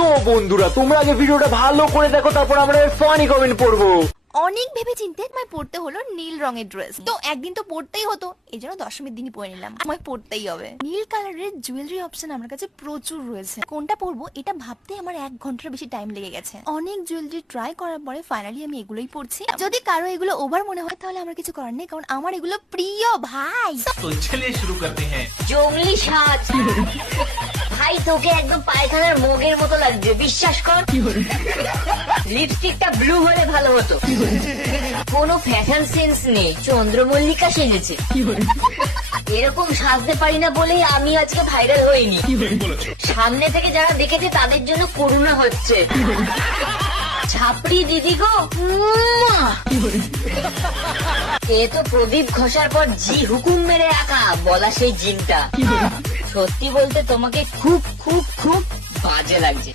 তো বন্ধুরা তোমরা আগে ভিডিওটা ভালো করে দেখো, তারপর আমরা ফানি কমেন্ট পড়বো। অনেক ভেবে চিন্তে আমায় পড়তে হলো নীল রঙের ড্রেস। তো একদিন তো পড়তেই হতো, এই জন্য দশমীর দিনই পরে নিলাম। আমায় পড়তেই হবে। নীল কালারের জুয়েলারি অপশন আমার কাছে প্রচুর রয়েছে। কোনটা পরবো এটা ভাবতে আমার 1 ঘন্টার বেশি টাইম লেগে গেছে। অনেক জুয়েলারি ট্রাই করার পরে ফাইনালি আমি এগুলোই পরছি। যদি কারো এগুলো ওভার মনে হয় তাহলে আমার কিছু করার নেই, কারণ আমার এগুলো প্রিয় ভাই। तो चलिए शुरू करते हैं। জঙ্গলি সাজ ভাই, তোকে একদম পায়খানার মগের মতো লাগছে, বিশ্বাস কর। লিপস্টিকটা ব্লু হলে ভালো হতো। কোনো ফ্যাশন সেন্স নেই, চন্দ্রমল্লিকা সেজেছে। এরকম সাজতে পারি না বলেই আমি আজকে ভাইরাল হইনি। সামনে থেকে যারা দেখেছে তাদের জন্য করুণা হচ্ছে। ছাপড়ি দিদি গো, এ তো প্রদীপ ঘষার পর জি হুকুম মেরে আঁকা বলা সেই জিনটা। সত্যি বলতে তোমাকে খুব খুব খুব বাজে লাগছে।